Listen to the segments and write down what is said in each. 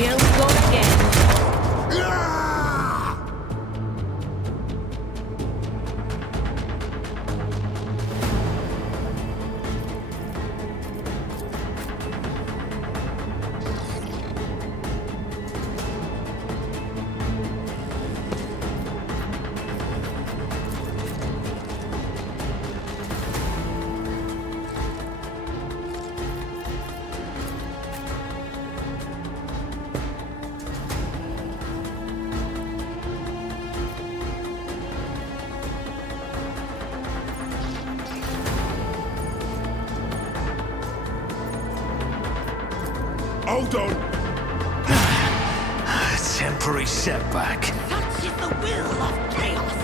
Here we go again. Hold on! Temporary setback. Such is the will of chaos.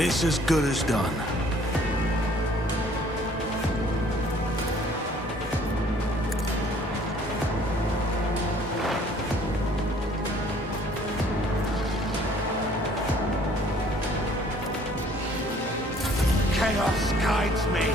It's as good as done. Chaos guides me!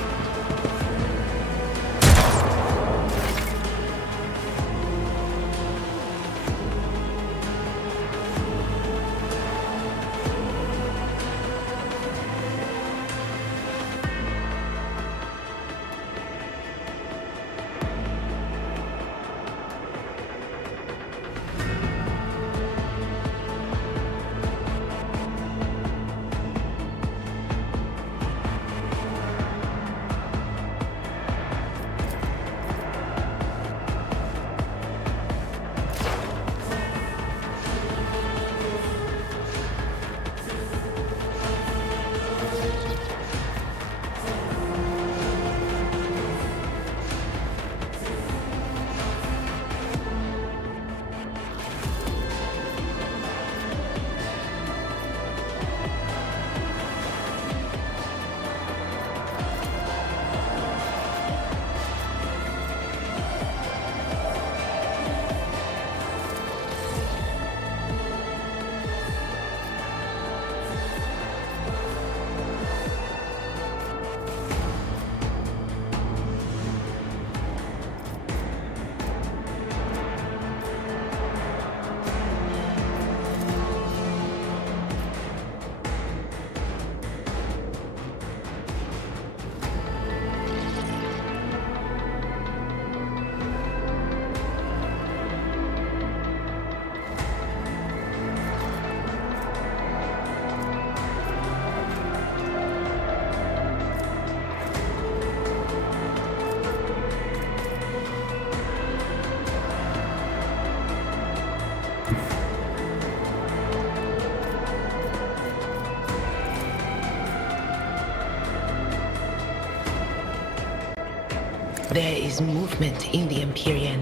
There is movement in the Empyrean.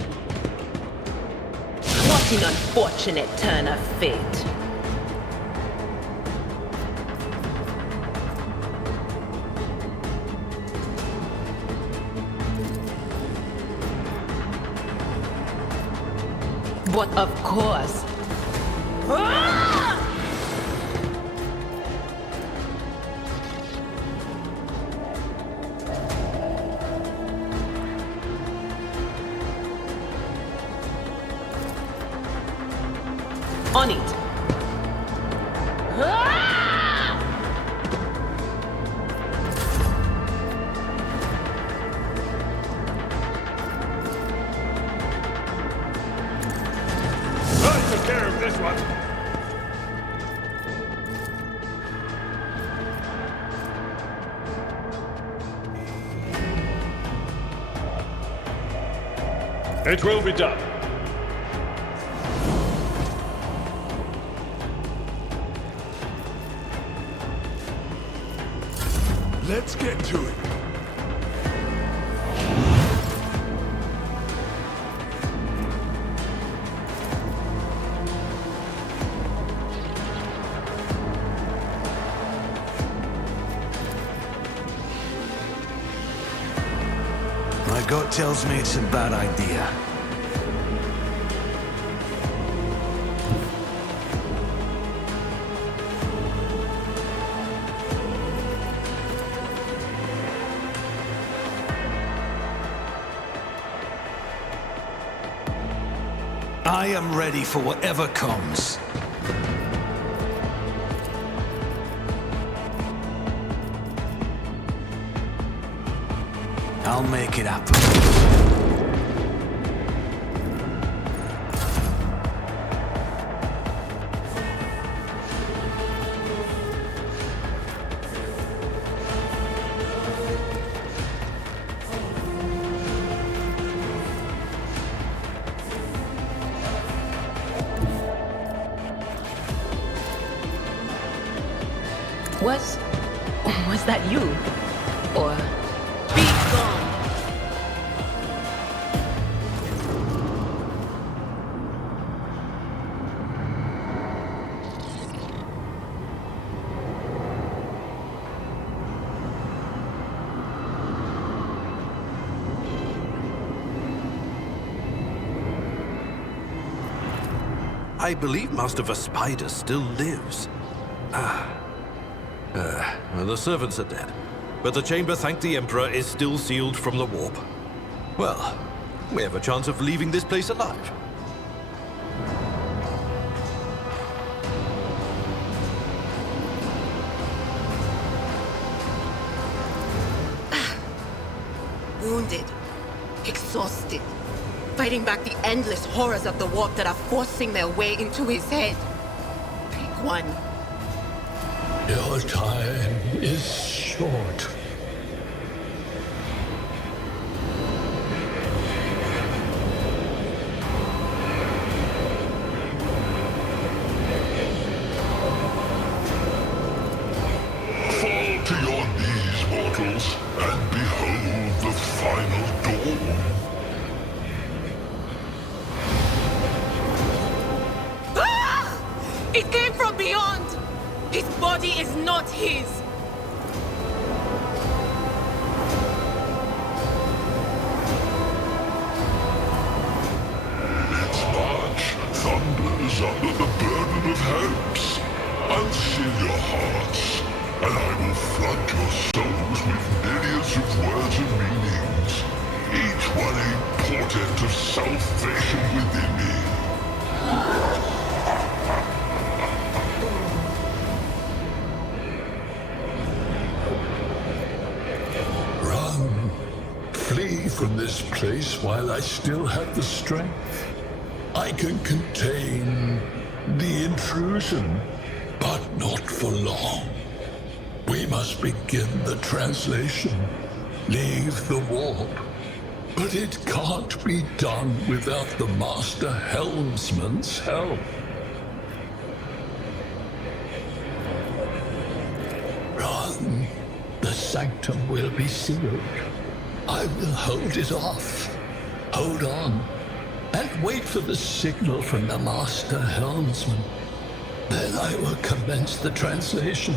What an unfortunate turn of fate. But of course. On it. I took care of this one. It will be done. Let's get to it. My gut tells me it's a bad idea. I am ready for whatever comes. I'll make it happen. Was that you? Or... Be gone! I believe Master Vespider still lives. The servants are dead, but the chamber, thank the Emperor, is still sealed from the warp. Well, we have a chance of leaving this place alive. Wounded, exhausted, fighting back the endless horrors of the warp that are forcing their way into his head. Pick one. Your time is short. Fall to your knees, mortals, and behold the final dawn. Ah! It came from beyond! His body is not his! Its march thunders under the burden of hopes. Unseal your hearts, and I will flood your souls with myriads of words and meanings, each one a portent of salvation within me. Run. Flee from this place while I still have the strength. I can contain the intrusion, but not for long. We must begin the translation. Leave the warp. But it can't be done without the Master Helmsman's help. Run. The Sanctum will be sealed. I will hold it off. Hold on. And wait for the signal from the Master Helmsman. Then I will commence the translation.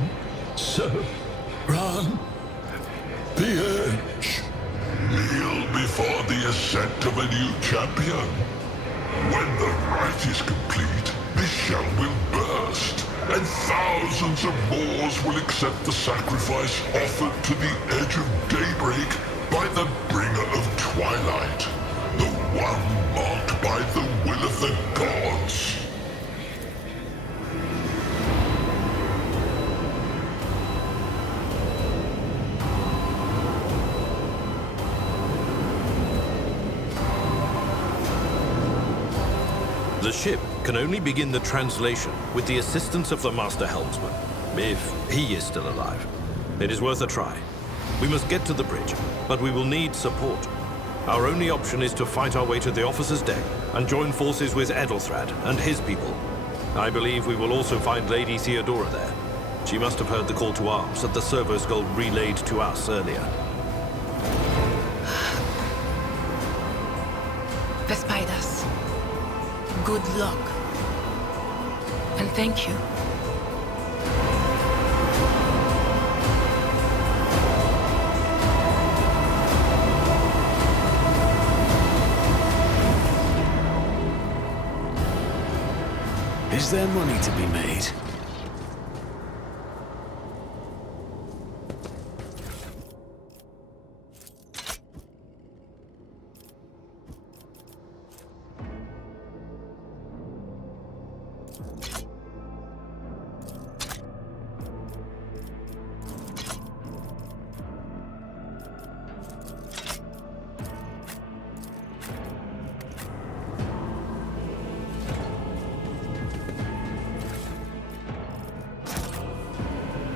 So, run. The edge. Kneel before the ascent of a new champion. When the rite is complete, this shell will burst, and thousands of Moors will accept the sacrifice offered to the edge of daybreak by the bringer of twilight, the one marked by the will of the gods. The ship can only begin the translation with the assistance of the Master Helmsman, if he is still alive. It is worth a try. We must get to the bridge, but we will need support. Our only option is to fight our way to the officer's deck and join forces with Edelthrad and his people. I believe we will also find Lady Theodora there. She must have heard the call to arms that the servo skull relayed to us earlier. The spiders. Good luck. And thank you. Is there money to be made?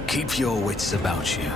Keep your wits about you.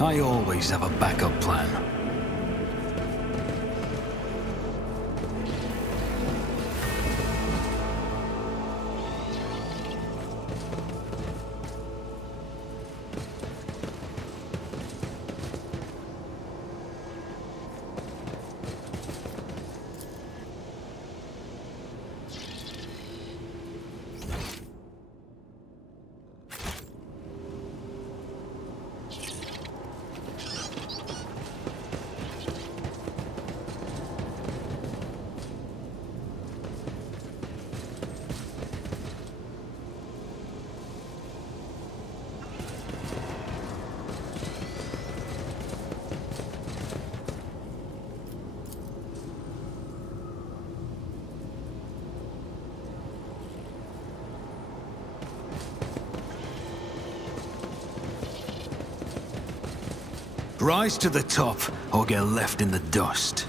I always have a backup plan. Rise to the top, or get left in the dust.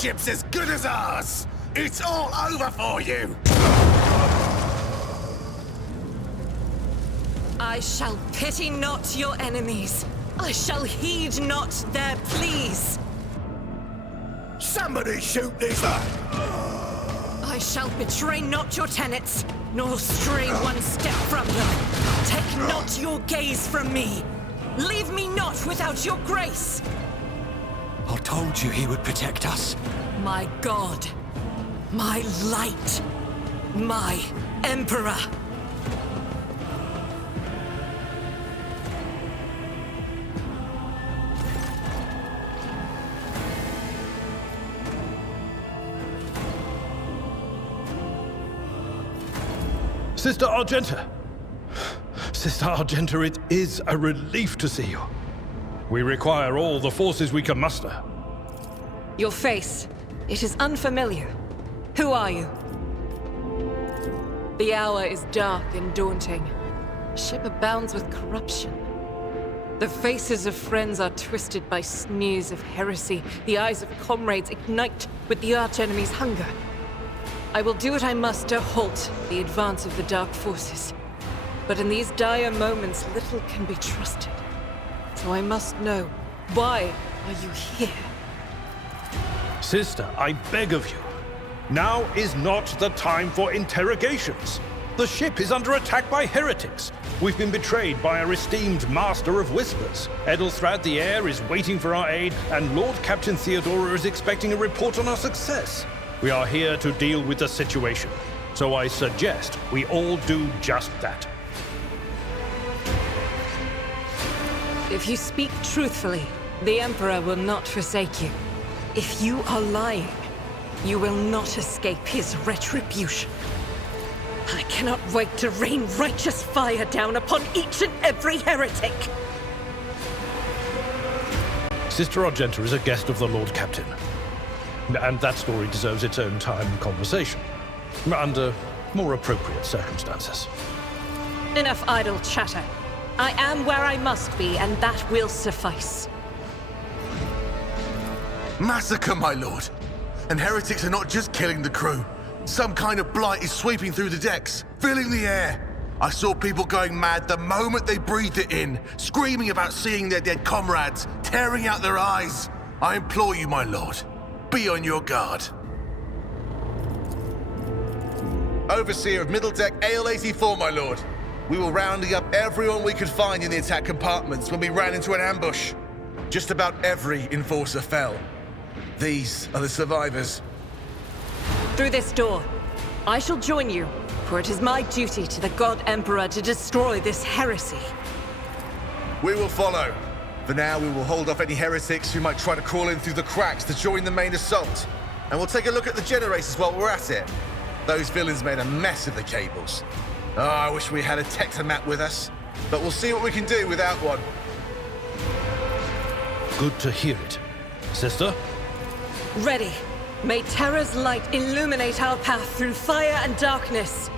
Ship's as good as ours! It's all over for you! I shall pity not your enemies. I shall heed not their pleas. Somebody shoot this up! I shall betray not your tenets, nor stray one step from them. Take not your gaze from me. Leave me not without your grace. I told you he would protect us. My God, my light, my Emperor. Sister Argenta! Sister Argenta, it is a relief to see you. We require all the forces we can muster. Your face, it is unfamiliar. Who are you? The hour is dark and daunting. Ship abounds with corruption. The faces of friends are twisted by sneers of heresy. The eyes of comrades ignite with the arch-enemy's hunger. I will do what I must to halt the advance of the dark forces. But in these dire moments, little can be trusted. So I must know, why are you here? Sister, I beg of you. Now is not the time for interrogations. The ship is under attack by heretics. We've been betrayed by our esteemed Master of Whispers. Edelthrad the Heir is waiting for our aid, and Lord Captain Theodora is expecting a report on our success. We are here to deal with the situation, so I suggest we all do just that. If you speak truthfully, the Emperor will not forsake you. If you are lying, you will not escape his retribution. I cannot wait to rain righteous fire down upon each and every heretic! Sister Argenta is a guest of the Lord Captain. And that story deserves its own time and conversation. Under more appropriate circumstances. Enough idle chatter. I am where I must be, and that will suffice. Massacre, my lord. And heretics are not just killing the crew. Some kind of blight is sweeping through the decks, filling the air. I saw people going mad the moment they breathed it in, screaming about seeing their dead comrades, tearing out their eyes. I implore you, my lord, be on your guard. Overseer of Middle Deck AL-84, my lord. We were rounding up everyone we could find in the attack compartments when we ran into an ambush. Just about every enforcer fell. These are the survivors. Through this door. I shall join you, for it is my duty to the God Emperor to destroy this heresy. We will follow. For now, we will hold off any heretics who might try to crawl in through the cracks to join the main assault. And we'll take a look at the generators while we're at it. Those villains made a mess of the cables. Oh, I wish we had a Tectomat with us. But we'll see what we can do without one. Good to hear it. Sister? Ready. May Terra's light illuminate our path through fire and darkness.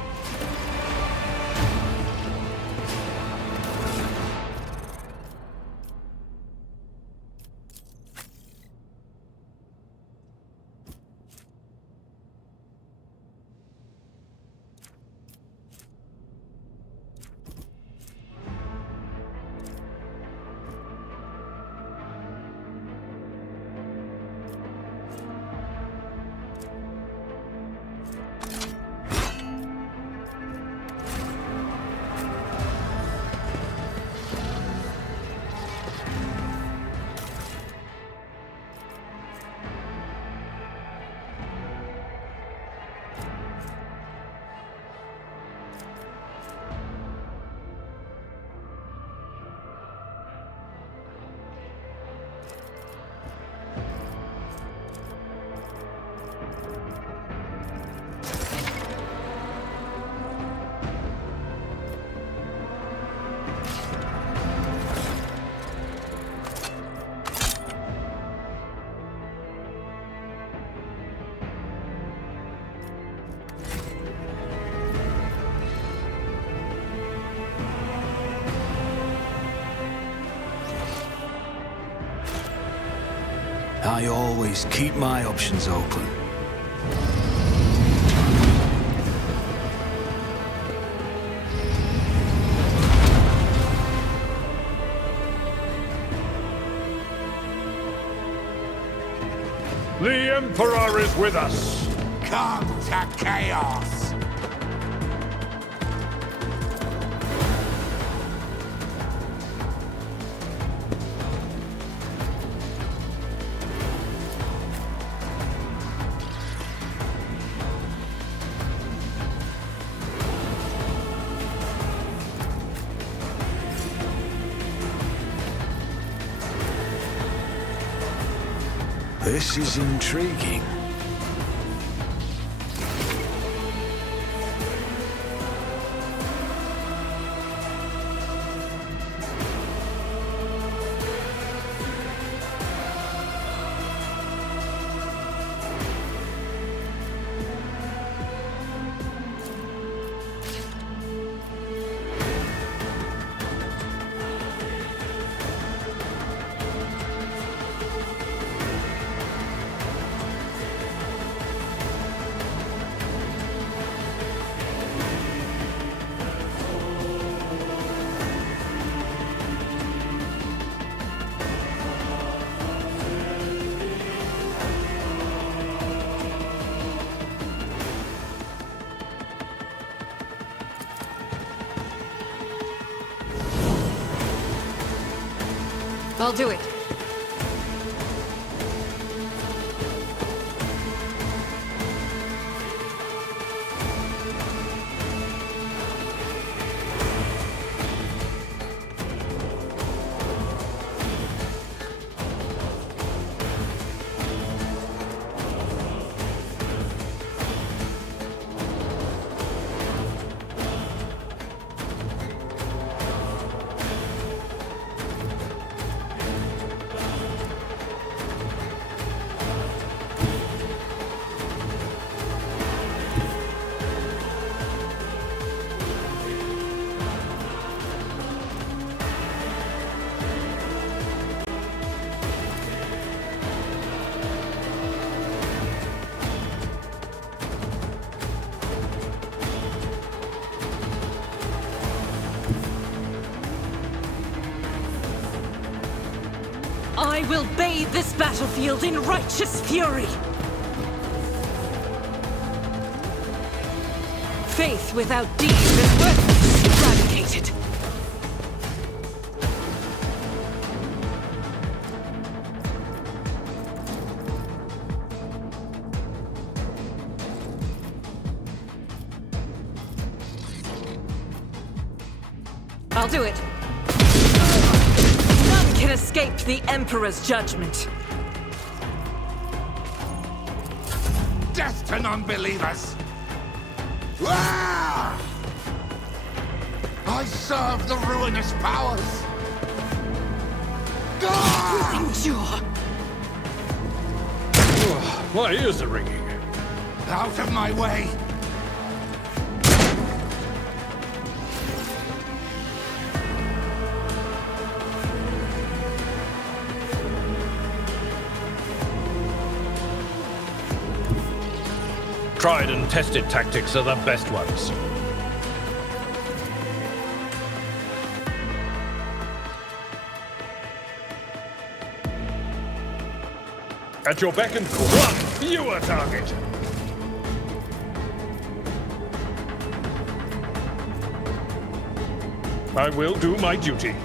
I always keep my options open. The Emperor is with us! Come to chaos! This is intriguing. I'll do it. I will bathe this battlefield in righteous fury! Faith without deeds is worthless, eradicated. I'll do it. None can escape the Emperor's judgment. Death to non-believers! Ah! I serve the ruinous powers! Ah! Endure. My ears are ringing. Out of my way! Tried and tested tactics are the best ones. At your beck and call. One, you are target. I will do my duty.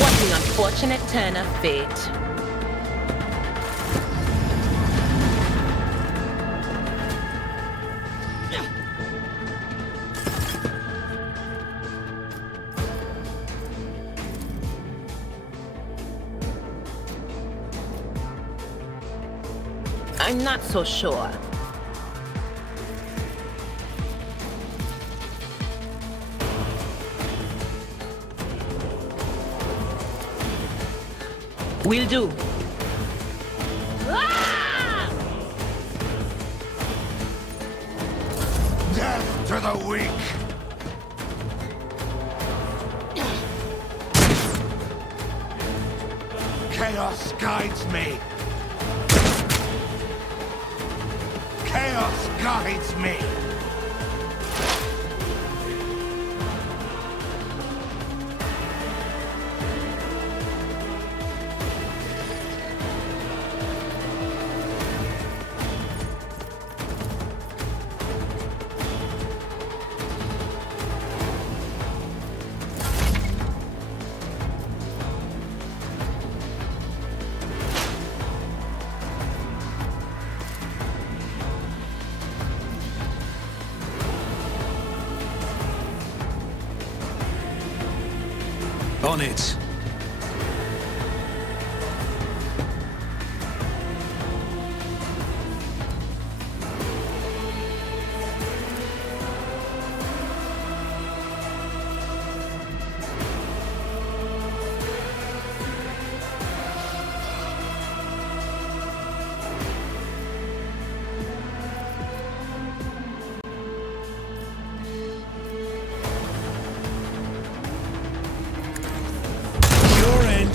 What an unfortunate turn of fate. I'm not so sure. Will do. Death to the weak! Chaos guides me! Chaos guides me! On it.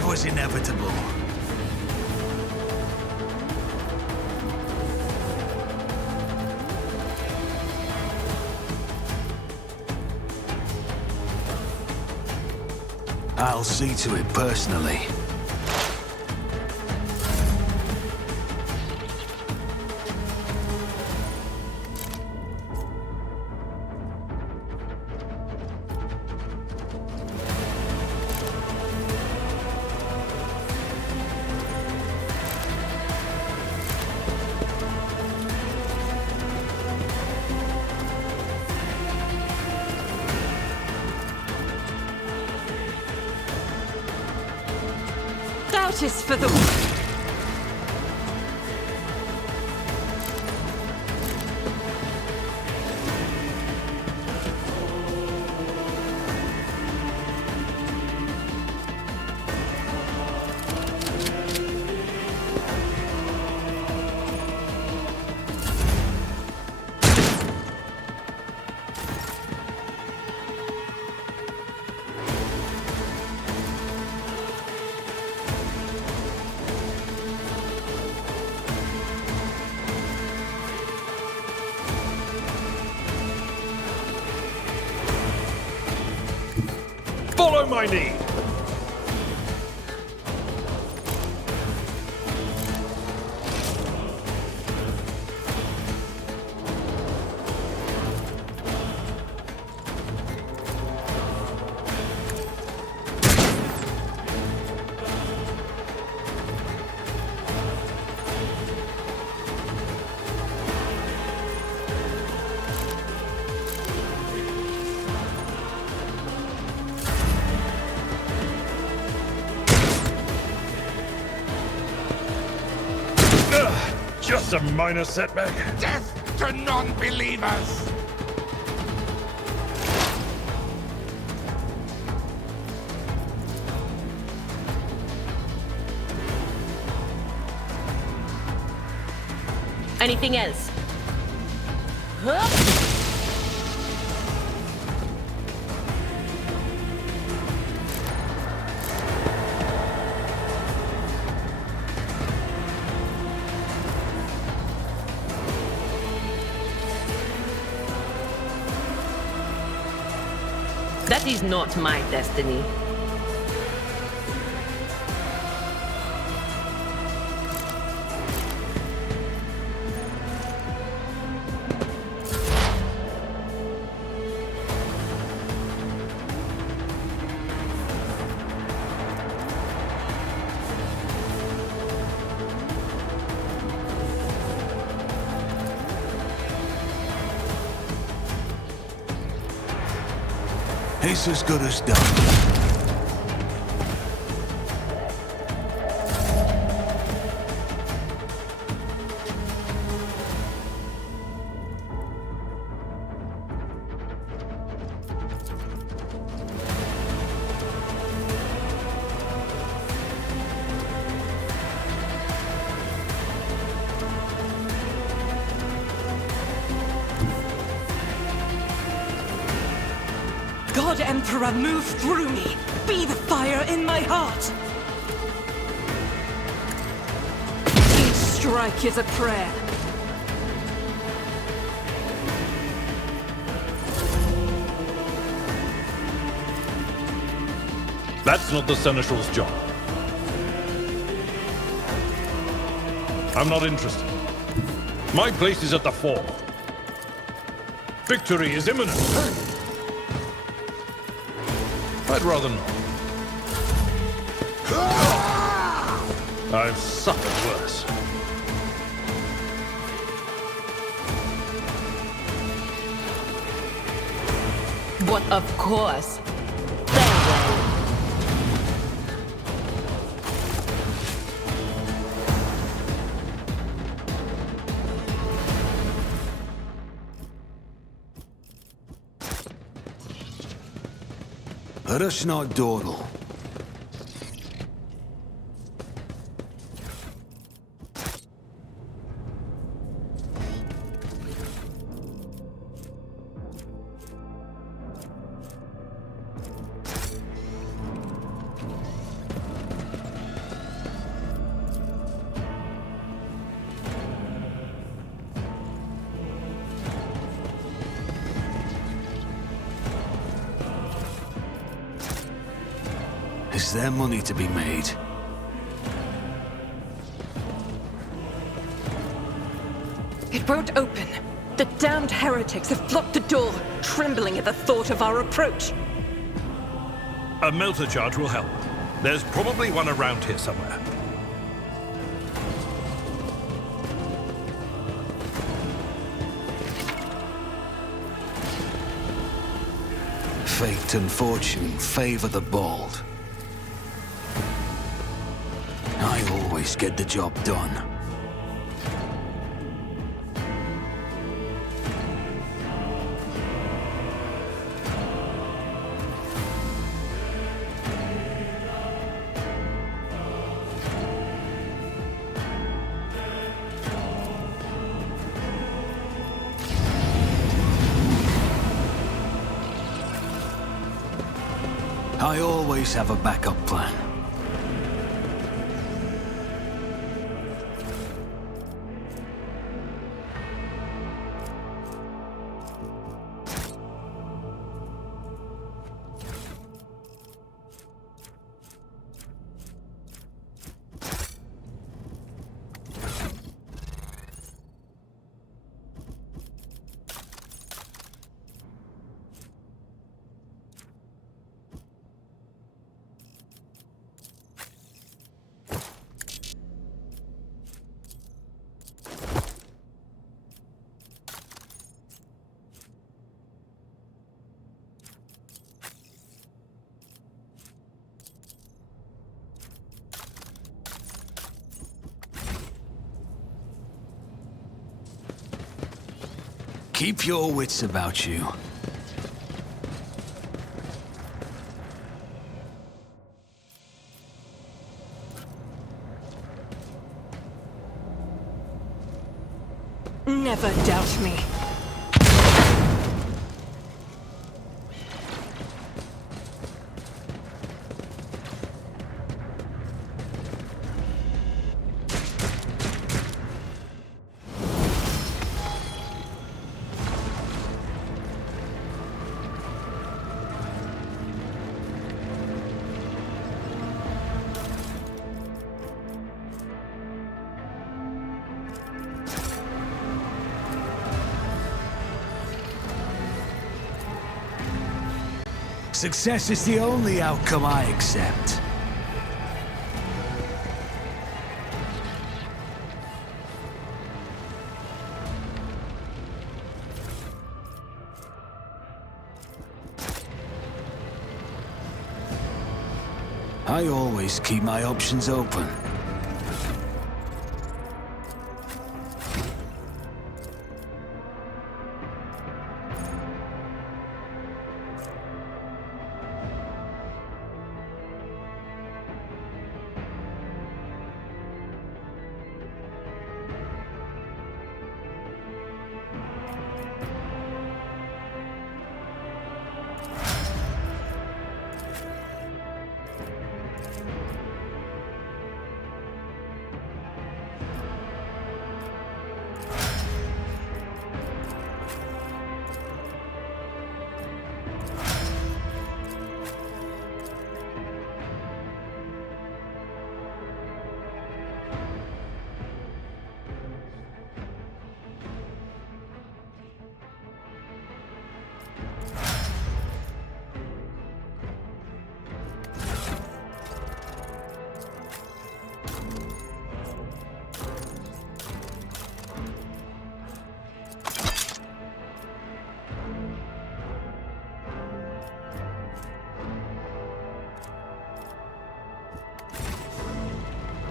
Was inevitable. I'll see to it personally. Doubt is for the... Follow my lead! Just a minor setback. Death to non-believers! Anything else? That is not my destiny. It's as good as done. God Emperor, move through me! Be the fire in my heart! Each strike is a prayer. That's not the Seneschal's job. I'm not interested. My place is at the fore. Victory is imminent. I'd rather not. I've suffered worse. But of course. Farewell. Hurus not dawdle. their money to be made. It won't open. The damned heretics have blocked the door, trembling at the thought of our approach. A melter charge will help. There's probably one around here somewhere. Fate and fortune favor the bold. I always get the job done. I always have a backup plan. Keep your wits about you. Never doubt me. Success is the only outcome I accept. I always keep my options open.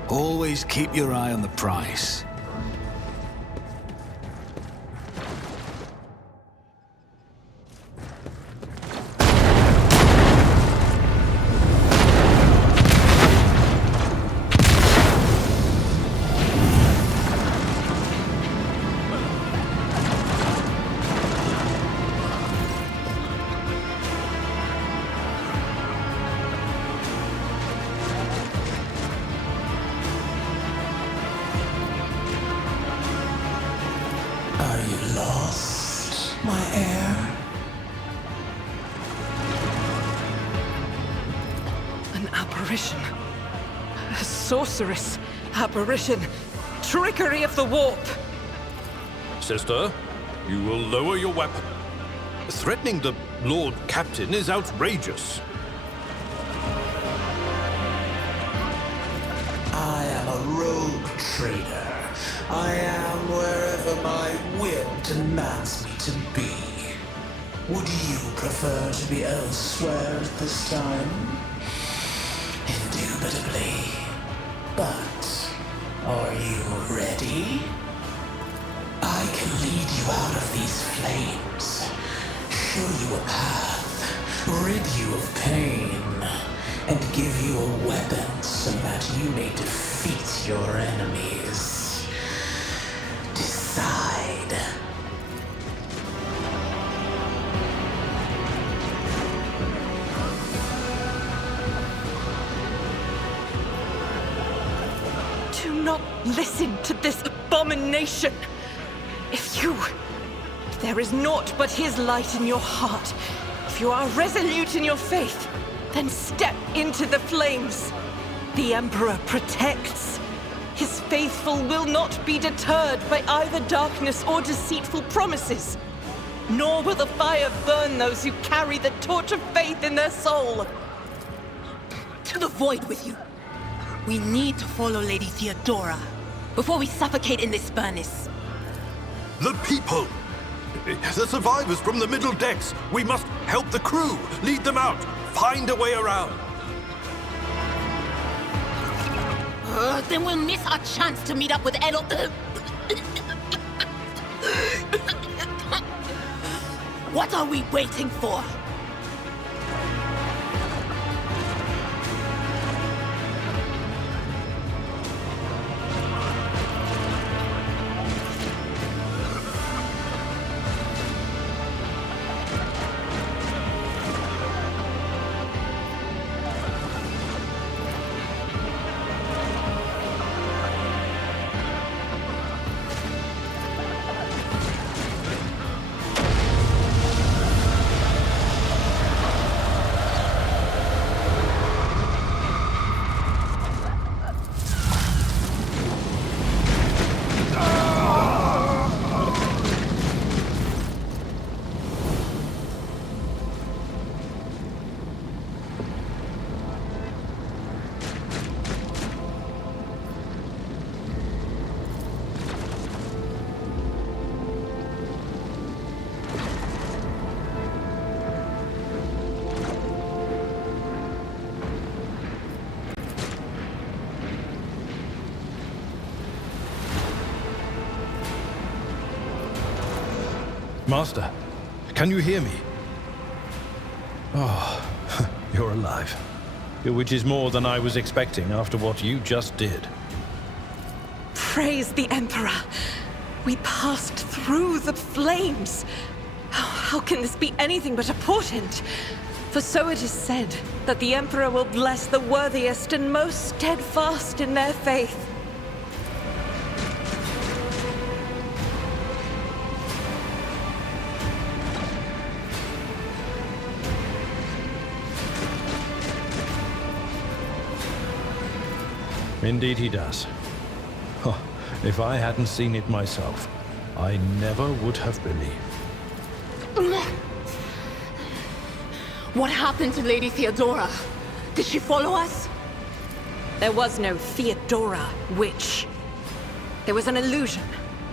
Always keep your eye on the prize. apparition. A sorceress. Apparition. Trickery of the warp. Sister, you will lower your weapon. Threatening the Lord Captain is outrageous. I am a rogue trader. I am wherever my whim demands me to be. Would you prefer to be elsewhere at this time? Indubitably. But are you ready? I can lead you out of these flames, show you a path, rid you of pain, and give you a weapon so that you may defeat your enemies. Decide. Do not listen to this abomination. If there is naught but his light in your heart, if you are resolute in your faith, then step into the flames. The Emperor protects. His faithful will not be deterred by either darkness or deceitful promises. Nor will the fire burn those who carry the torch of faith in their soul. To the void with you. We need to follow Lady Theodora before we suffocate in this furnace. The people! The survivors from the middle decks! We must help the crew! Lead them out! Find a way around! Then we'll miss our chance to meet up with Edel. What are we waiting for? Master, can you hear me? Oh, you're alive. Which is more than I was expecting after what you just did. Praise the Emperor. We passed through the flames. How can this be anything but a portent? For so it is said that the Emperor will bless the worthiest and most steadfast in their faith. Indeed he does. Oh, if I hadn't seen it myself, I never would have believed. What happened to Lady Theodora? Did she follow us? There was no Theodora, witch. There was an illusion,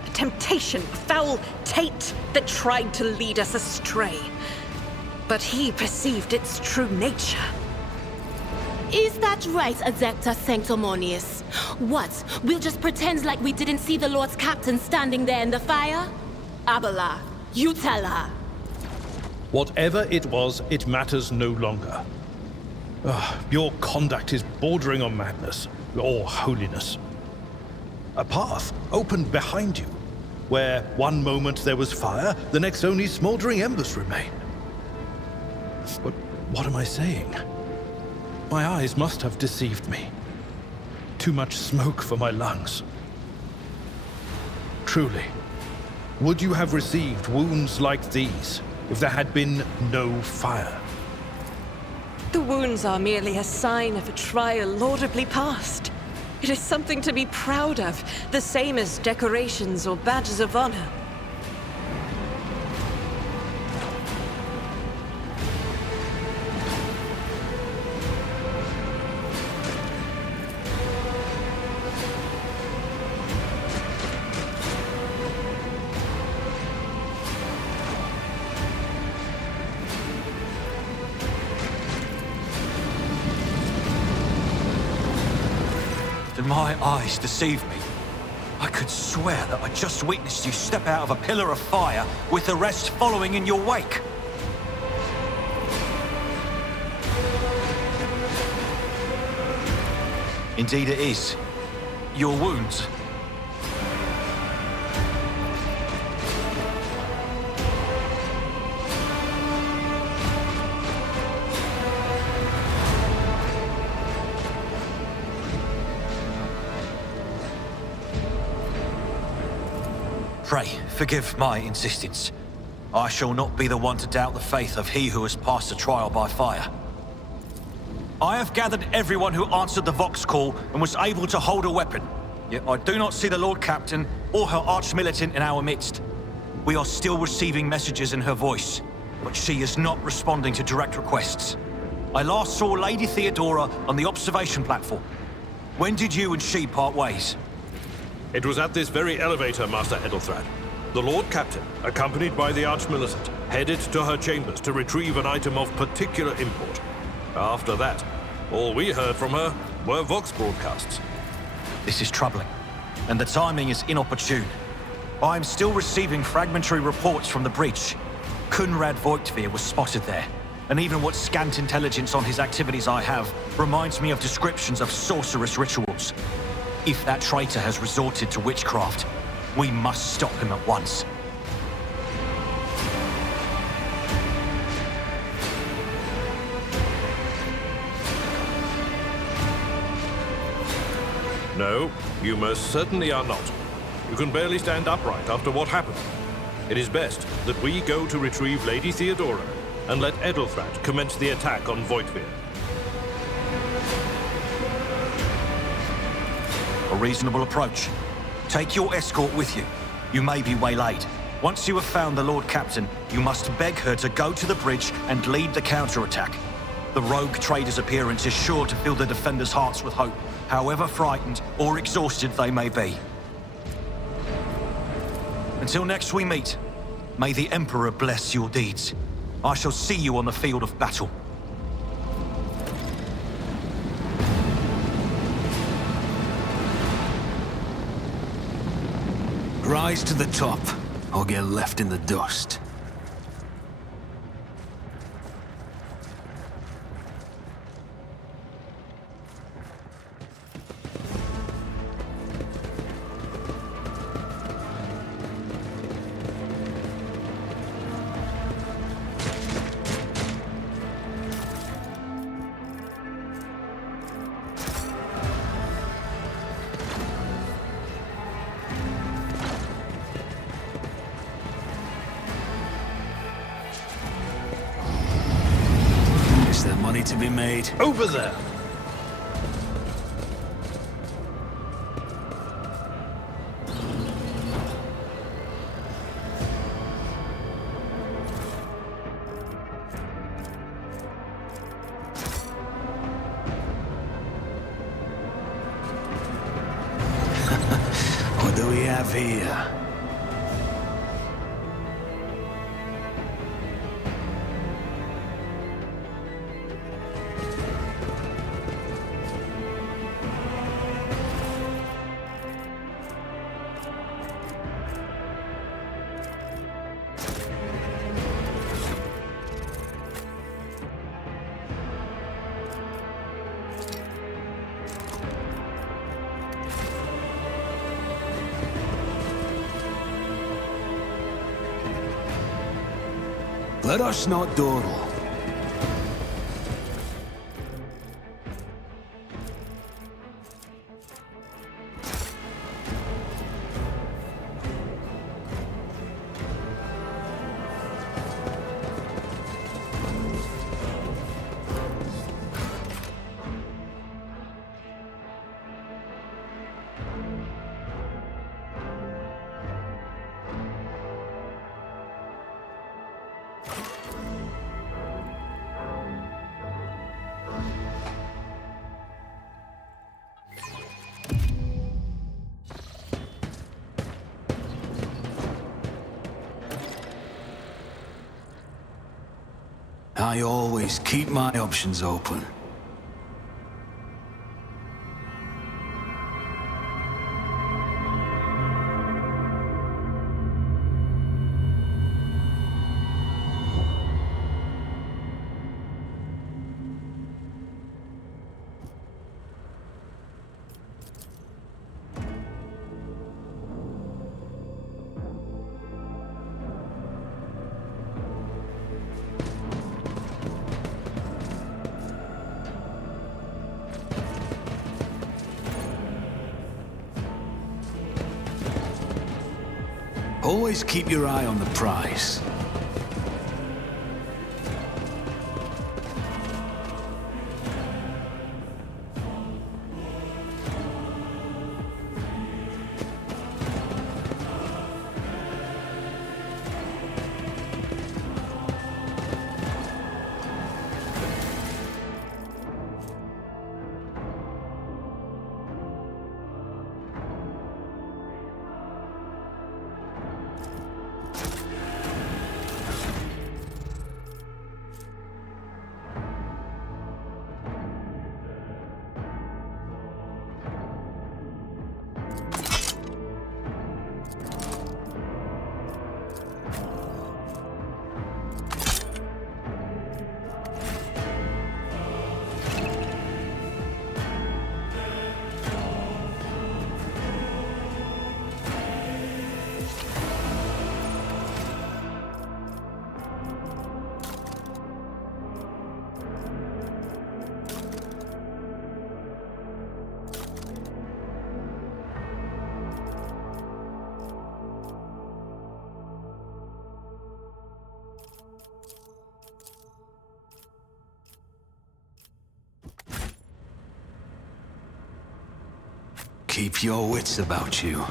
a temptation, a foul taint that tried to lead us astray. But he perceived its true nature. Is that right, Navigator Sanctum? What? We'll just pretend like we didn't see the Lord's Captain standing there in the fire? Abala, you tell her. Whatever it was, it matters no longer. Your conduct is bordering on madness, or holiness. A path opened behind you, where one moment there was fire, the next only smoldering embers remain. But what am I saying? My eyes must have deceived me. Too much smoke for my lungs. Truly, would you have received wounds like these if there had been no fire? The wounds are merely a sign of a trial laudably passed. It is something to be proud of, the same as decorations or badges of honor. Did my eyes deceive me? I could swear that I just witnessed you step out of a pillar of fire with the rest following in your wake. Indeed it is. Your wounds. Pray, forgive my insistence. I shall not be the one to doubt the faith of he who has passed the trial by fire. I have gathered everyone who answered the Vox call and was able to hold a weapon. Yet I do not see the Lord Captain or her arch-militant in our midst. We are still receiving messages in her voice, but she is not responding to direct requests. I last saw Lady Theodora on the observation platform. When did you and she part ways? It was at this very elevator, Master Edelthrad. The Lord Captain, accompanied by the Arch-Militant, headed to her chambers to retrieve an item of particular import. After that, all we heard from her were Vox broadcasts. This is troubling, and the timing is inopportune. I am still receiving fragmentary reports from the breach. Kunrad Voigtveer was spotted there, and even what scant intelligence on his activities I have reminds me of descriptions of sorcerous rituals. If that traitor has resorted to witchcraft, we must stop him at once. No, you most certainly are not. You can barely stand upright after what happened. It is best that we go to retrieve Lady Theodora and let Edelthrad commence the attack on Voigtveer. A reasonable approach. Take your escort with you. You may be waylaid. Once you have found the Lord Captain, you must beg her to go to the bridge and lead the counterattack. The rogue trader's appearance is sure to fill the defenders' hearts with hope, however frightened or exhausted they may be. Until next we meet, may the Emperor bless your deeds. I shall see you on the field of battle. Rise to the top, or get left in the dust. Is there money to be made? Over there! What do we have here? Let us not dawdle. I always keep my options open. Always keep your eye on the prize. Keep your wits about you.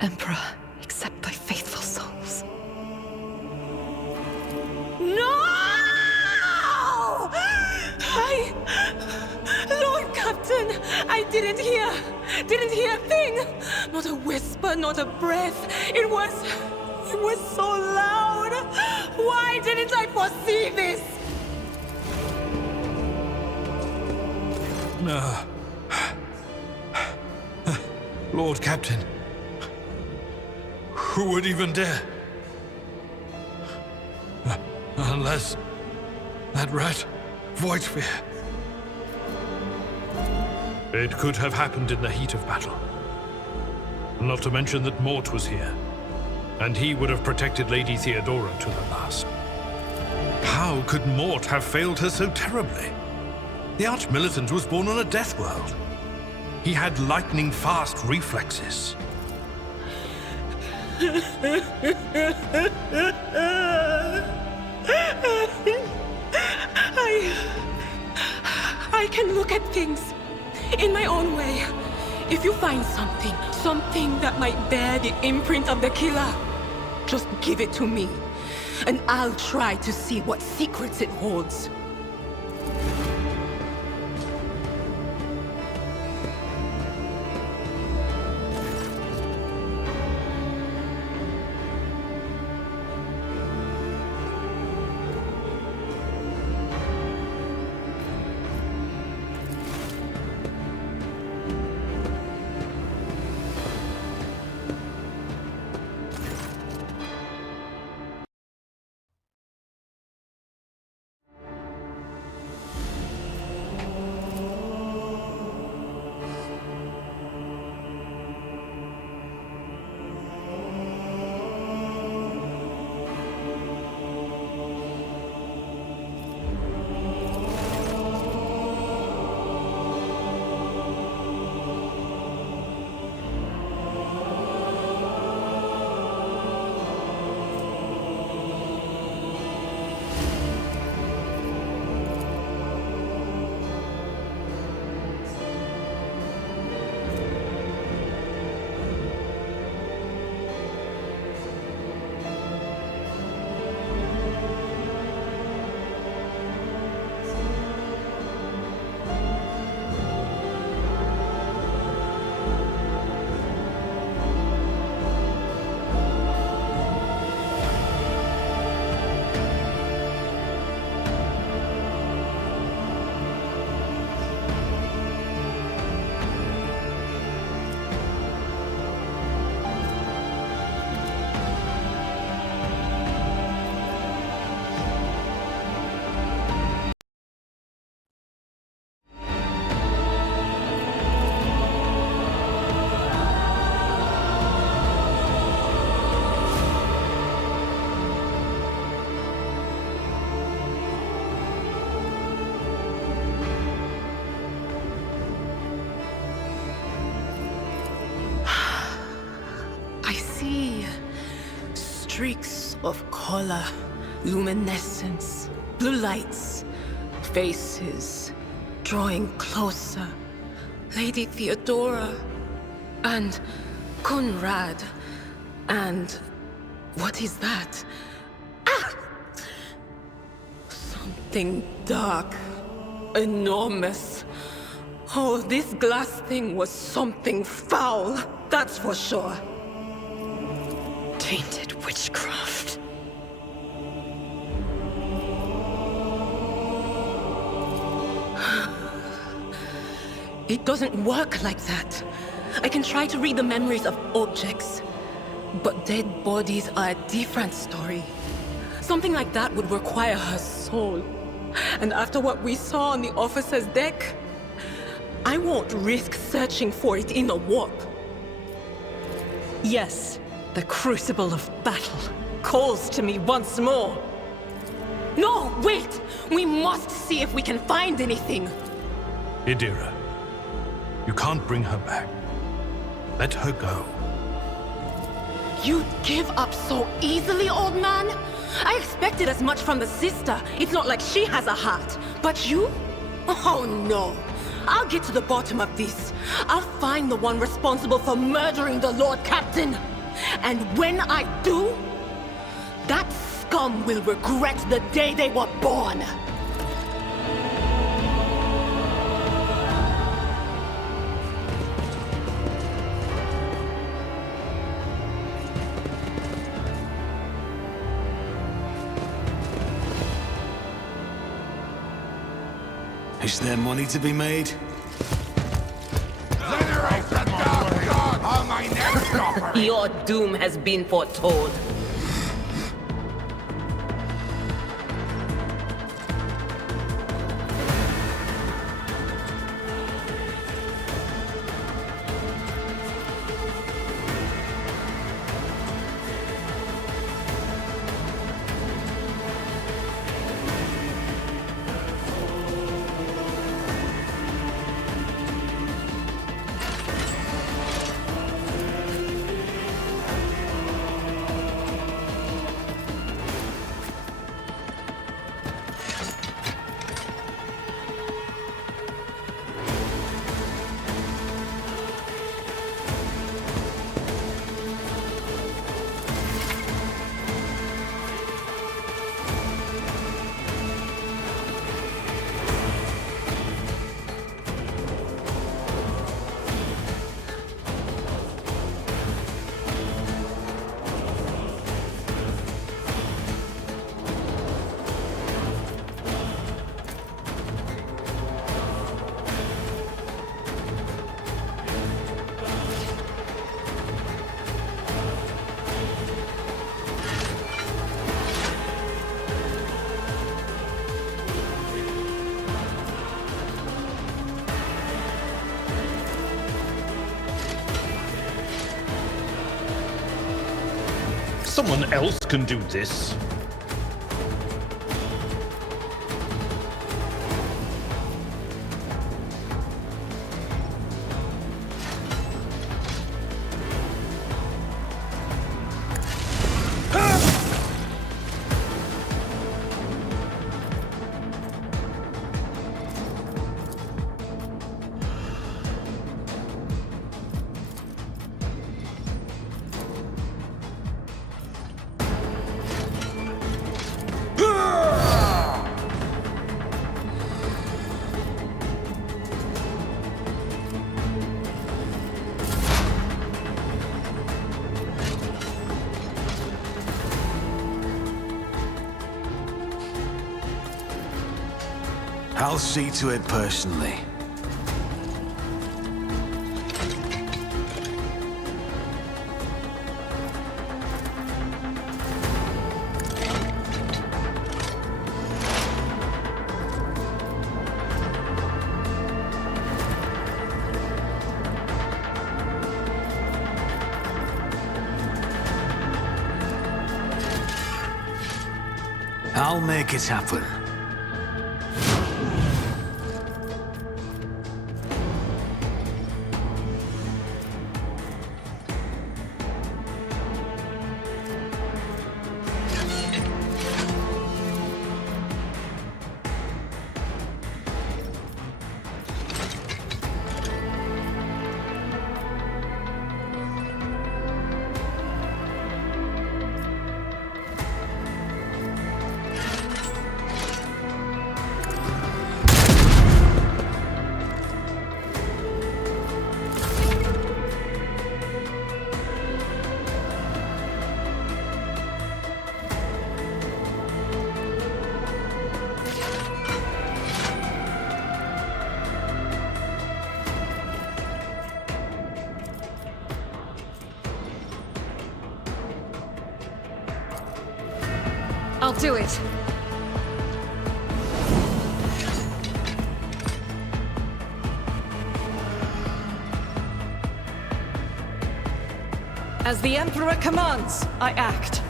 Emperor, accept thy faithful souls. No! Lord Captain, I didn't hear a thing. Not a whisper, not a breath. It was so loud. Why didn't I foresee this? Lord Captain. Who would even dare? Unless that rat, Voidsphere. It could have happened in the heat of battle. Not to mention that Mort was here, and he would have protected Lady Theodora to the last. How could Mort have failed her so terribly? The Arch-Militant was born on a death world. He had lightning-fast reflexes. I can look at things in my own way. If you find something that might bear the imprint of the killer, just give it to me, and I'll try to see what secrets it holds. streaks of color, luminescence, blue lights, faces, drawing closer. Lady Theodora, and Conrad, and what is that? Ah! Something dark, enormous. Oh, this glass thing was something foul, that's for sure. Tainted witchcraft. It doesn't work like that. I can try to read the memories of objects, but dead bodies are a different story. Something like that would require her soul. And after what we saw on the officer's deck, I won't risk searching for it in the warp. Yes, the crucible of battle calls to me once more. No, wait! We must see if we can find anything. Idira, you can't bring her back. Let her go. You'd give up so easily, old man? I expected as much from the sister. It's not like she has a heart. But you? Oh no. I'll get to the bottom of this. I'll find the one responsible for murdering the Lord Captain. And when I do, that scum will regret the day they were born. Is there money to be made? Venerate the dark god on my next offering! Your doom has been foretold. Someone else can do this. I'll see to it personally. I'll make it happen. I'll do it. As the Emperor commands, I act.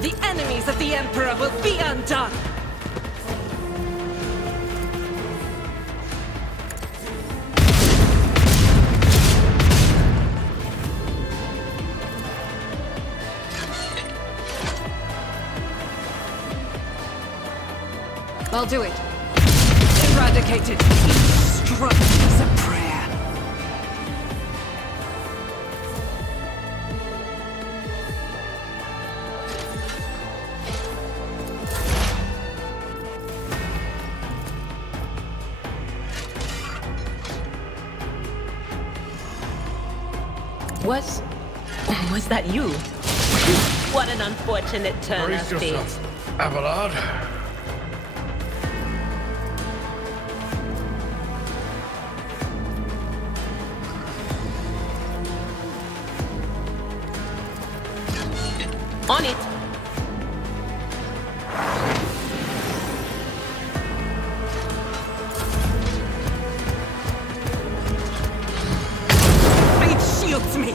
The enemies of the Emperor will be undone! I'll do it. Eradicated. Each stroke is a prayer. Was that you? What an unfortunate turn of fate. Abelard. On it. Fate shields me!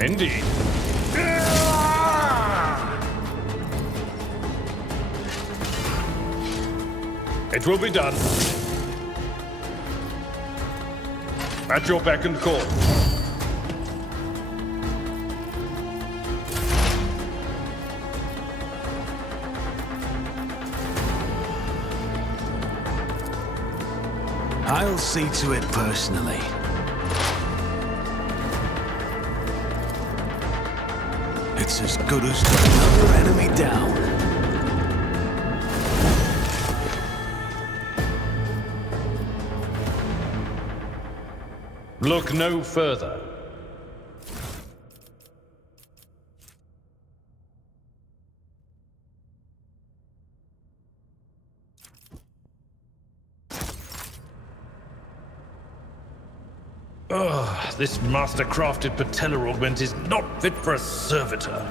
Indeed. It will be done. At your beck and call. I'll see to it personally. It's as good as another enemy down. Look no further. Ugh, this master-crafted patellar augment is not fit for a servitor.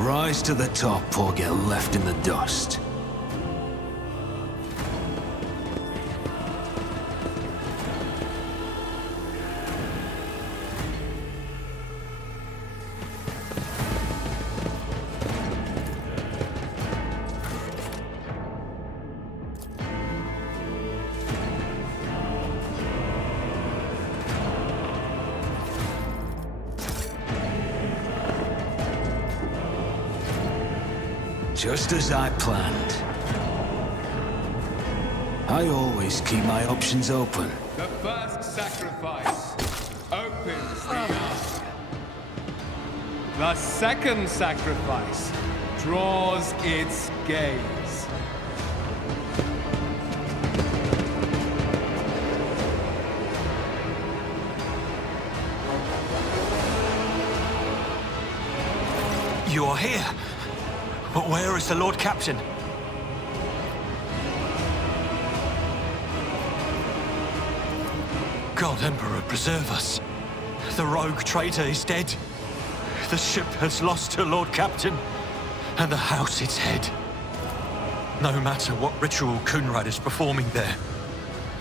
Rise to the top or get left in the dust. Just as I planned. I always keep my options open. The first sacrifice opens the eye. The second sacrifice draws its gaze. You are here. But where is the Lord Captain? God Emperor, preserve us. The rogue traitor is dead. The ship has lost her Lord Captain, and the house its head. No matter what ritual Kunrad is performing there,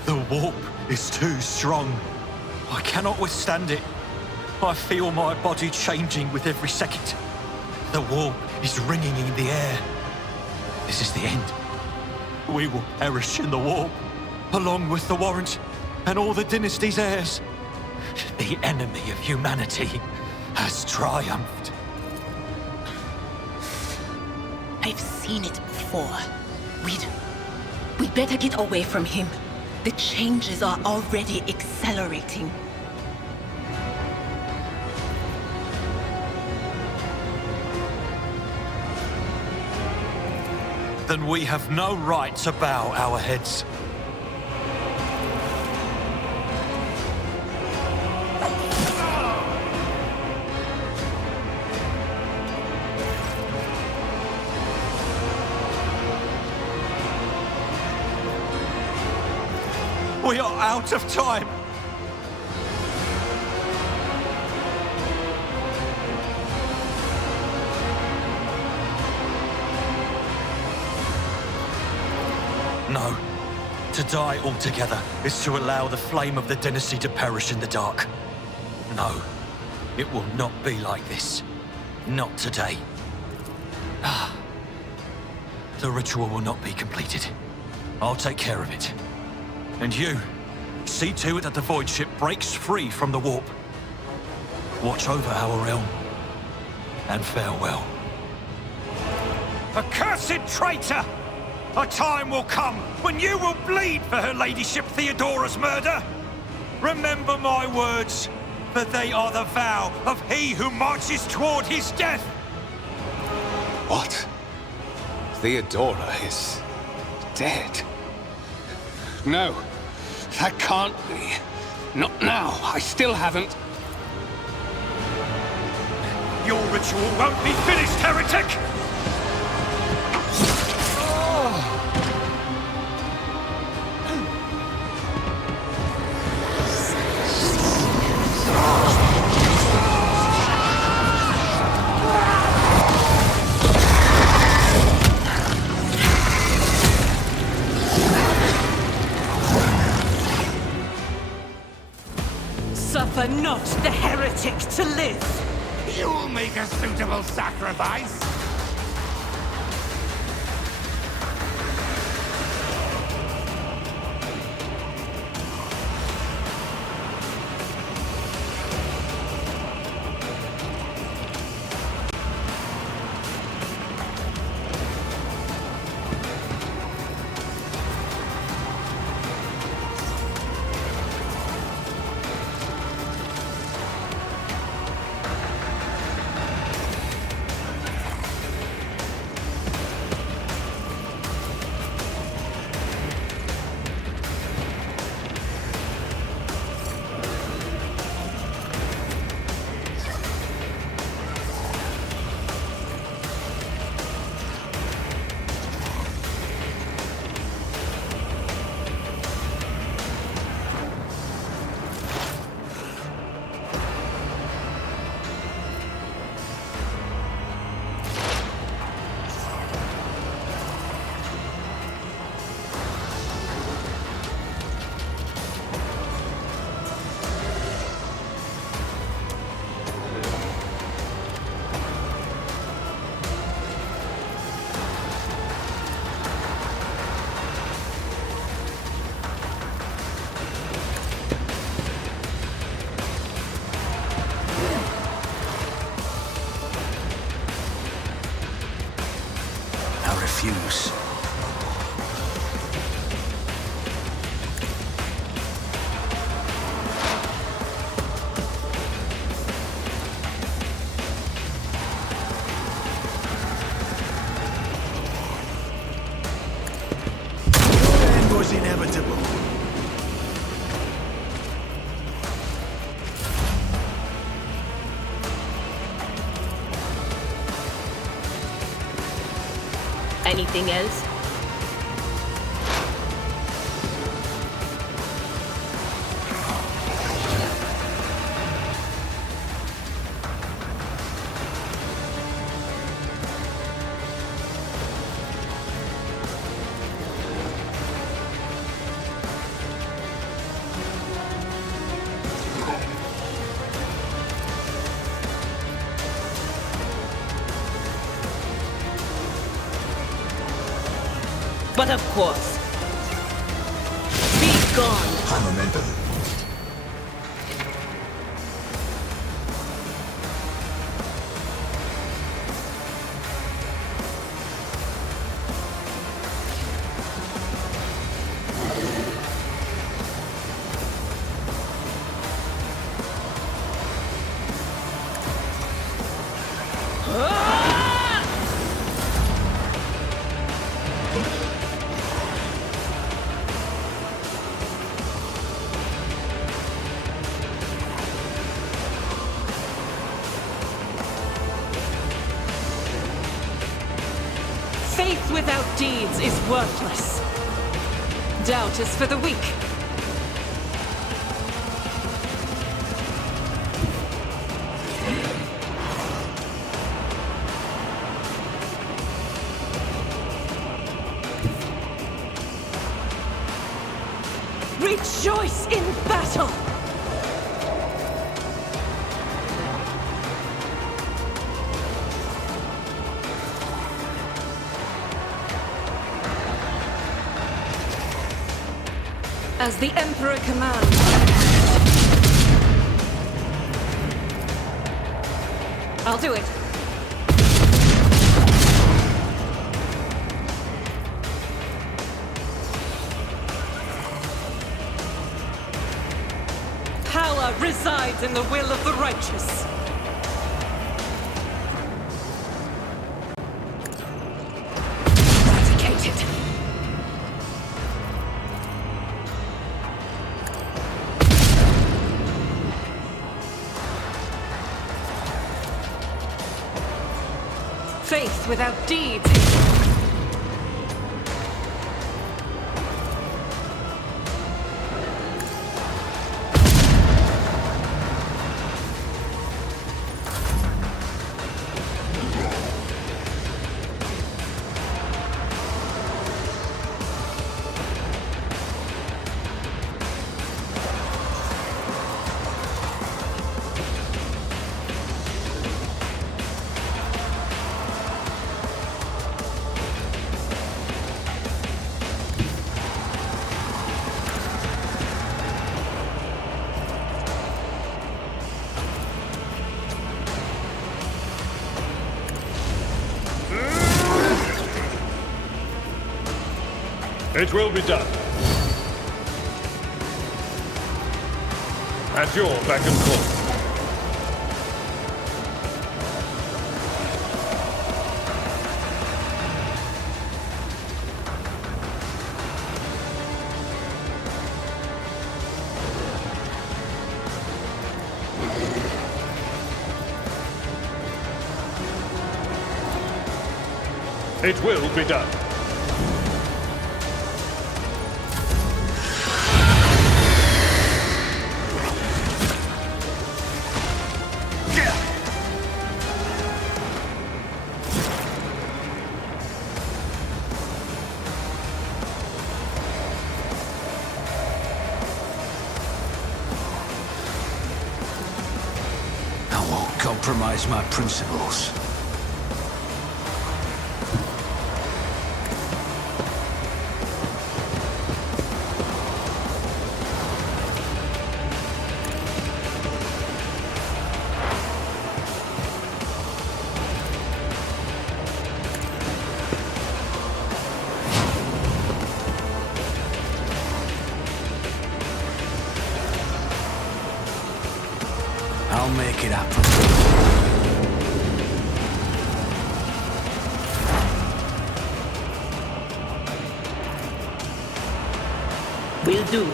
the warp is too strong. I cannot withstand it. I feel my body changing with every second. The warp is ringing in the air. This is the end. We will perish in the warp, along with the Warrant and all the dynasty's heirs. The enemy of humanity has triumphed. I've seen it before. We'd better get away from him. The changes are already accelerating. Then we have no right to bow our heads. We are out of time. No. To die altogether is to allow the flame of the dynasty to perish in the dark. No. It will not be like this. Not today. The ritual will not be completed. I'll take care of it. And you, see to it that the Void Ship breaks free from the warp. Watch over our realm. And farewell. Accursed traitor! A time will come when you will bleed for her ladyship Theodora's murder. Remember my words, for they are the vow of he who marches toward his death. What? Theodora is dead? No, that can't be. Not now. I still haven't. Your ritual won't be finished, heretic! Suffer not the heretic to live! You'll make a suitable sacrifice! use. Your end was inevitable. Anything else? But of course. Be gone! High momentum. Faith without deeds is worthless. Doubt is for the weak. Rejoice in battle! As the Emperor commands. I'll do it. Power resides in the will of the righteous. Eradicated. Faith without deeds is... It will be done. At your beck and call. It will be done. I won't compromise my principles. Will do.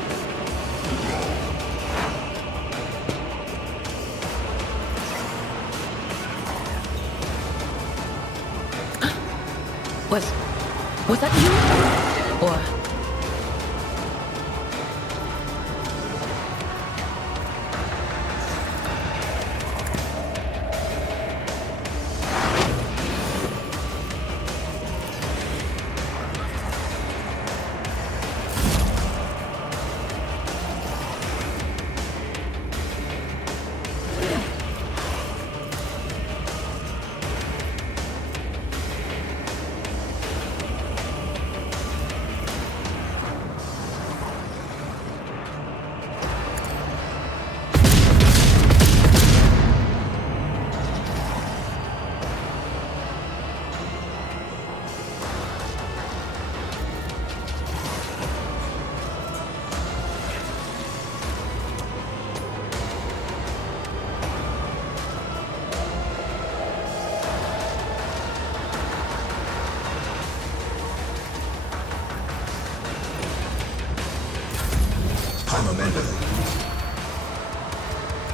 Was that you? Or...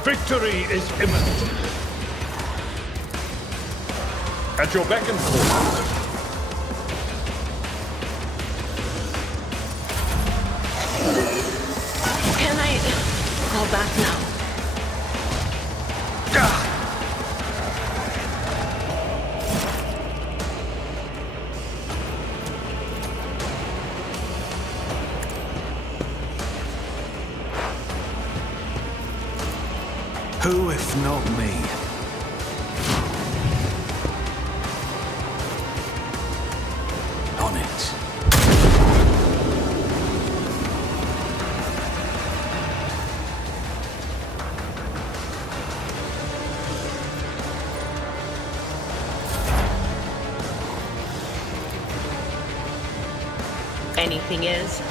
Victory is imminent. At your beck and call. Can I go back now? Who, if not me? On it. Anything is?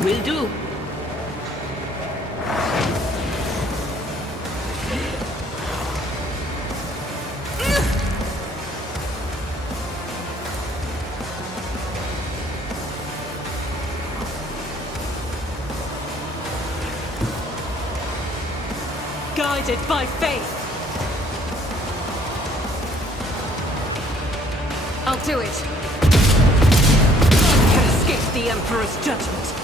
Will do. Guided by faith. I'll do it. None can escape the Emperor's judgment.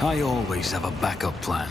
I always have a backup plan.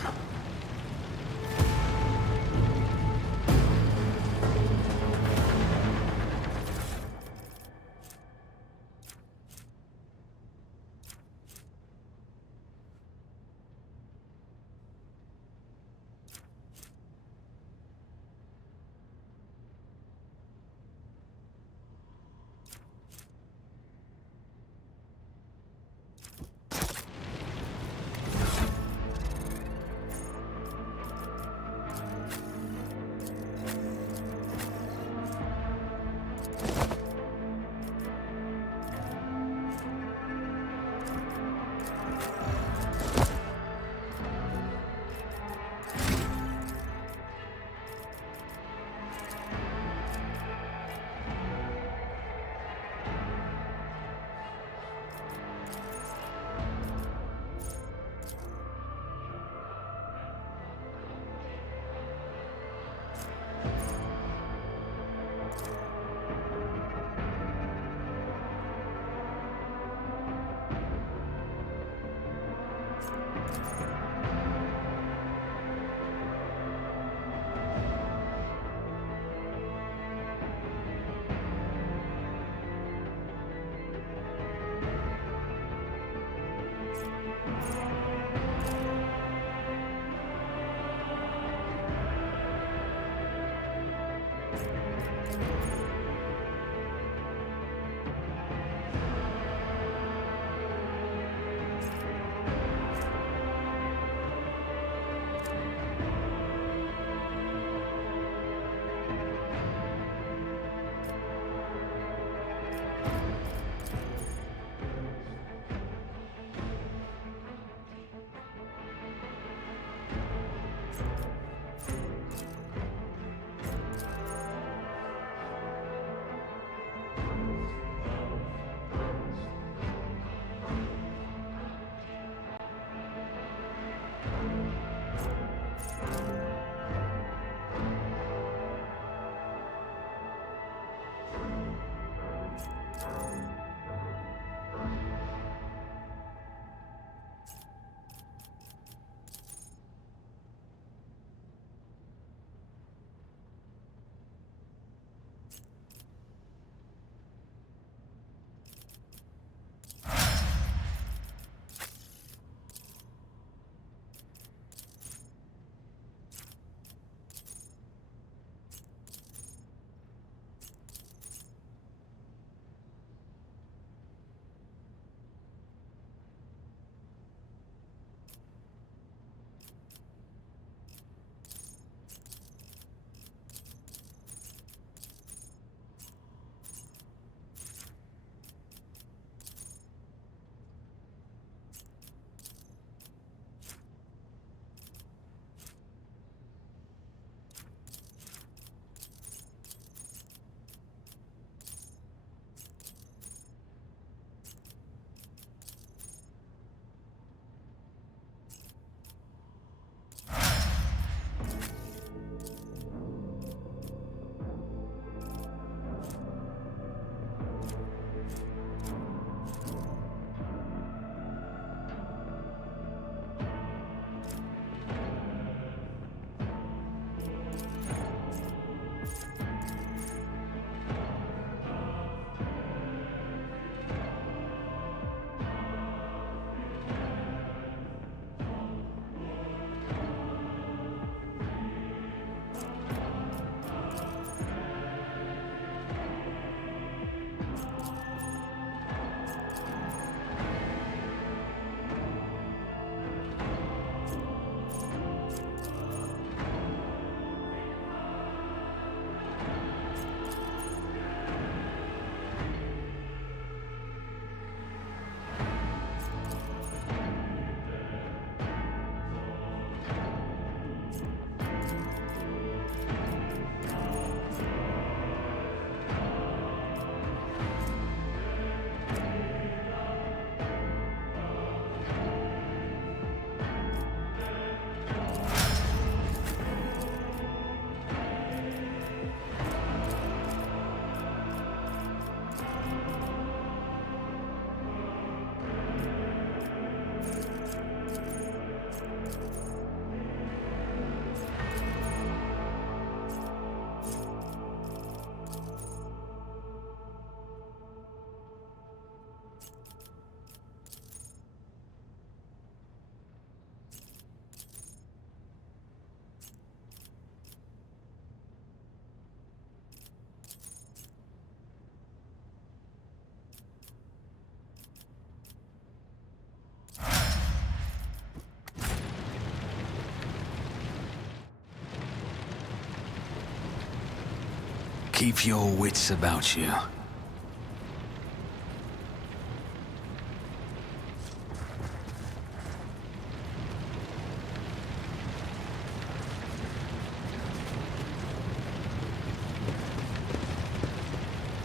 Keep your wits about you.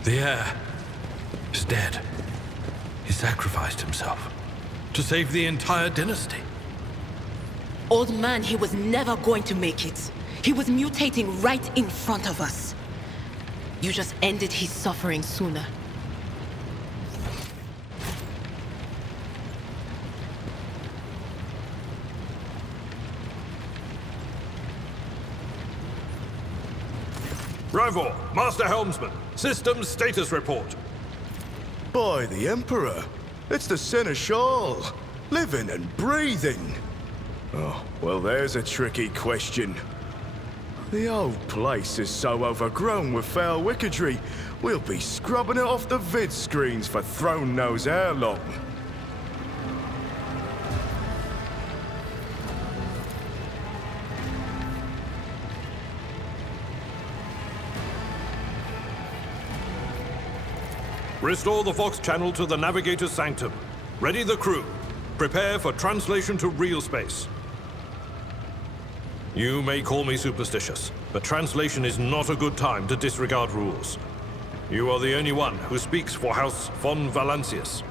The heir is dead. He sacrificed himself to save the entire dynasty. Old man, he was never going to make it. He was mutating right in front of us. You just ended his suffering sooner. Rivor, Master Helmsman, systems status report. By the Emperor, it's the Seneschal, living and breathing. Oh, well, there's a tricky question. The old place is so overgrown with foul wickedry, we'll be scrubbing it off the vid screens for throne knows how long. Restore the Vox channel to the Navigator Sanctum. Ready the crew. Prepare for translation to real space. You may call me superstitious, but translation is not a good time to disregard rules. You are the only one who speaks for House von Valancius.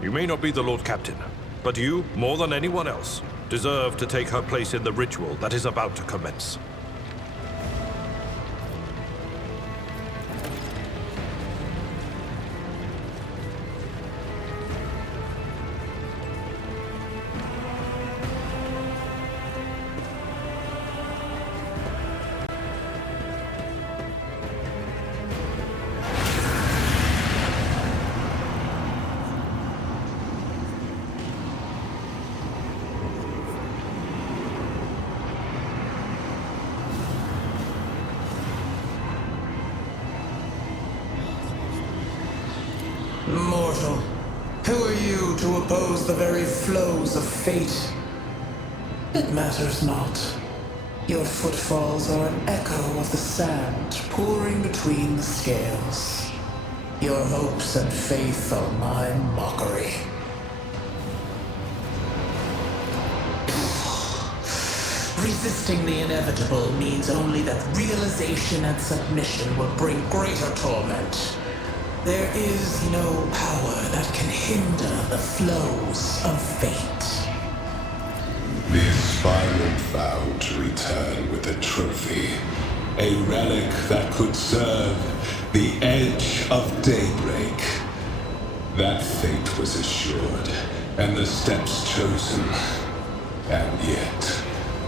You may not be the Lord Captain, but you, more than anyone else, deserve to take her place in the ritual that is about to commence. Mortal, who are you to oppose the very flows of fate? It matters not. Your footfalls are an echo of the sand pouring between the scales. Your hopes and faith are my mockery. Resisting the inevitable means only that realization and submission will bring greater torment. There is no power that can hinder the flows of fate. The aspirant vowed to return with a trophy, a relic that could serve the edge of daybreak. That fate was assured, and the steps chosen. And yet,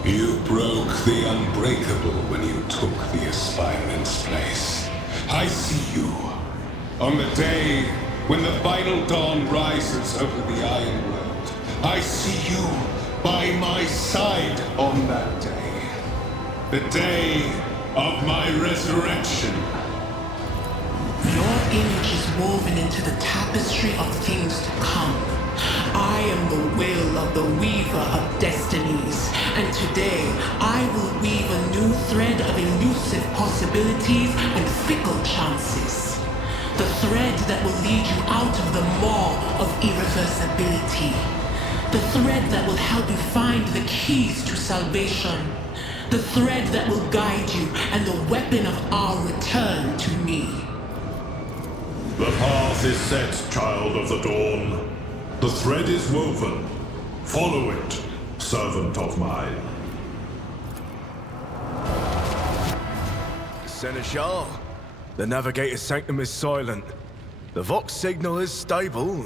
you broke the unbreakable when you took the aspirant's place. I see you. On the day when the final dawn rises over the Iron World, I see you by my side on that day. The day of my resurrection. Your image is woven into the tapestry of things to come. I am the will of the weaver of destinies, and today I will weave a new thread of elusive possibilities and fickle chances. The thread that will lead you out of the maw of irreversibility. The thread that will help you find the keys to salvation. The thread that will guide you and the weapon of our return to me. The path is set, child of the dawn. The thread is woven. Follow it, servant of mine. Seneschal, the Navigator Sanctum is silent. The Vox signal is stable,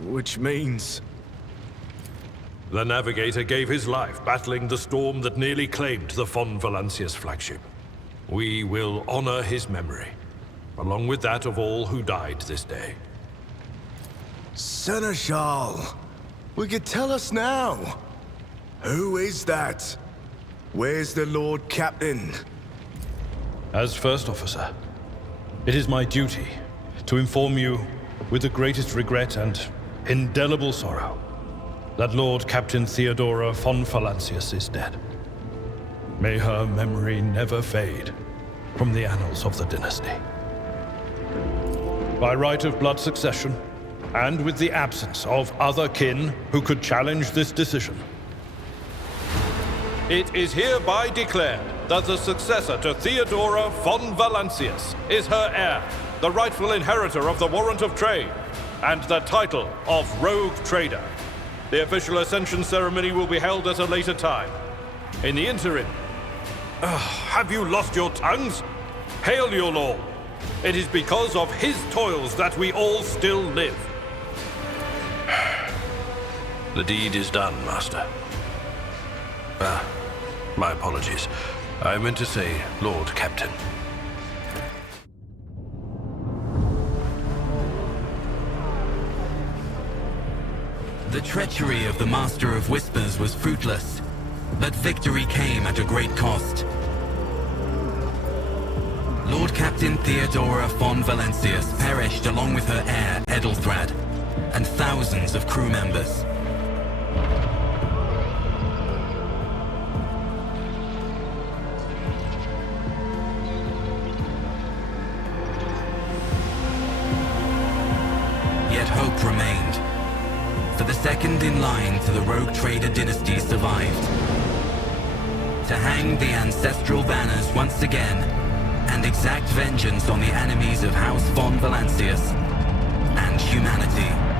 which means... The Navigator gave his life battling the storm that nearly claimed the von Valancius flagship. We will honor his memory, along with that of all who died this day. Seneschal, we could tell us now. Who is that? Where's the Lord Captain? As First Officer, it is my duty to inform you, with the greatest regret and indelible sorrow, that Lord Captain Theodora von Valancius is dead. May her memory never fade from the annals of the dynasty. by right of blood succession, and with the absence of other kin who could challenge this decision. It is hereby declared that the successor to Theodora von Valancius is her heir, the rightful inheritor of the warrant of trade, and the title of Rogue Trader. The official ascension ceremony will be held at a later time. In the interim, have you lost your tongues? Hail your lord. It is because of his toils that we all still live. The deed is done, Master. My apologies. I meant to say Lord Captain. The treachery of the Master of Whispers was fruitless, but victory came at a great cost. Lord Captain Theodora von Valancius perished along with her heir, Edelthrad, and thousands of crew members. Yet hope remained, for the second in line to the Rogue Trader dynasty survived. To hang the ancestral banners once again, and exact vengeance on the enemies of House von Valancius and humanity.